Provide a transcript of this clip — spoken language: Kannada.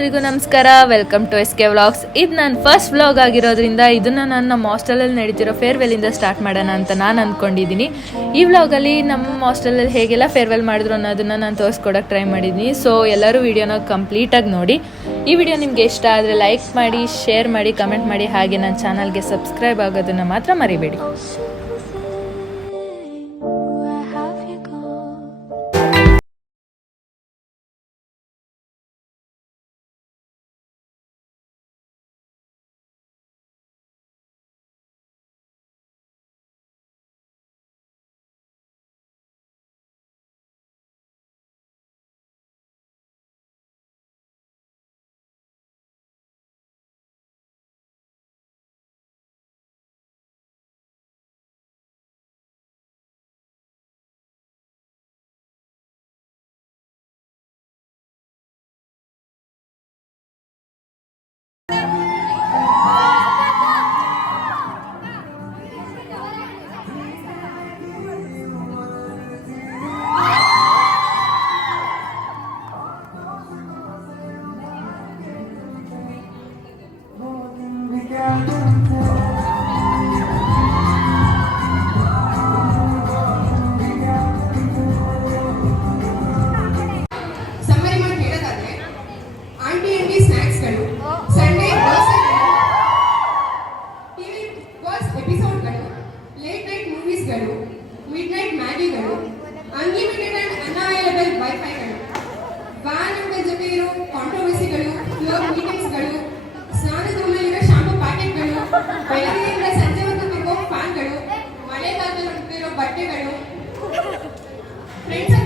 ಎಲ್ರಿಗೂ ನಮಸ್ಕಾರ. Welcome to SK vlogs. ಇದು ನನ್ನ ಫಸ್ಟ್ ವ್ಲಾಗ್ ಆಗಿರೋದ್ರಿಂದ ಇದನ್ನು ನಾನು ನಮ್ಮ ಹಾಸ್ಟೆಲಲ್ಲಿ ನಡೀತಿರೋ ಫೇರ್ವೆಲ್ಲಿಂದ ಸ್ಟಾರ್ಟ್ ಮಾಡೋಣ ಅಂತ ನಾನು ಅಂದ್ಕೊಂಡಿದ್ದೀನಿ. ಈ ವ್ಲಾಗಲ್ಲಿ ನಮ್ಮ ಹಾಸ್ಟೆಲಲ್ಲಿ ಹೇಗೆಲ್ಲ ಫೇರ್ವೆಲ್ ಮಾಡಿದ್ರು ಅನ್ನೋದನ್ನು ನಾನು ತೋರಿಸ್ಕೊಡೋಕ್ಕೆ ಟ್ರೈ ಮಾಡಿದ್ದೀನಿ. ಸೊ ಎಲ್ಲರೂ ವಿಡಿಯೋನ ಕಂಪ್ಲೀಟಾಗಿ ನೋಡಿ. ಈ ವಿಡಿಯೋ ನಿಮಗೆ ಇಷ್ಟ ಆದರೆ ಲೈಕ್ ಮಾಡಿ, ಶೇರ್ ಮಾಡಿ, ಕಮೆಂಟ್ ಮಾಡಿ, ಹಾಗೆ ನನ್ನ ಚಾನಲ್ಗೆ ಸಬ್ಸ್ಕ್ರೈಬ್ ಆಗೋದನ್ನು ಮಾತ್ರ ಮರಿಬೇಡಿ. ಮಿಡ್ ನೈಟ್ ಮ್ಯಾಗಿಗಳು, ಅನ್ಲಿಮಿಟೆಡ್ ಅಂಡ್ ಅನ್ಅವೈಲಬಲ್ ವೈಫೈಗಳು, ವ್ಯಾನ್ ಅಂಡ್ ಜೊತೆ ಇರೋ ಕಾಂಟ್ರವರ್ಸಿಗಳು, ಕ್ಲಬ್ ಮೀಟಿಂಗ್ಸ್ಗಳು, ಸ್ನಾನದ ರೂಮಲ್ಲಿರೋ ಶಾಂಪೂ ಪ್ಯಾಕೆಟ್ಗಳು, ಬೆಳಗ್ಗೆಯಿಂದ ಸಂಜೆವರೆಗೂ ತಿರುಗೋ ಫ್ಯಾನ್ಗಳು, ಮಳೆಗಾಲದಲ್ಲಿ ಉಟ್ಟಿರೋ ಬಟ್ಟೆಗಳು, ಫ್ರೆಂಡ್ಸ್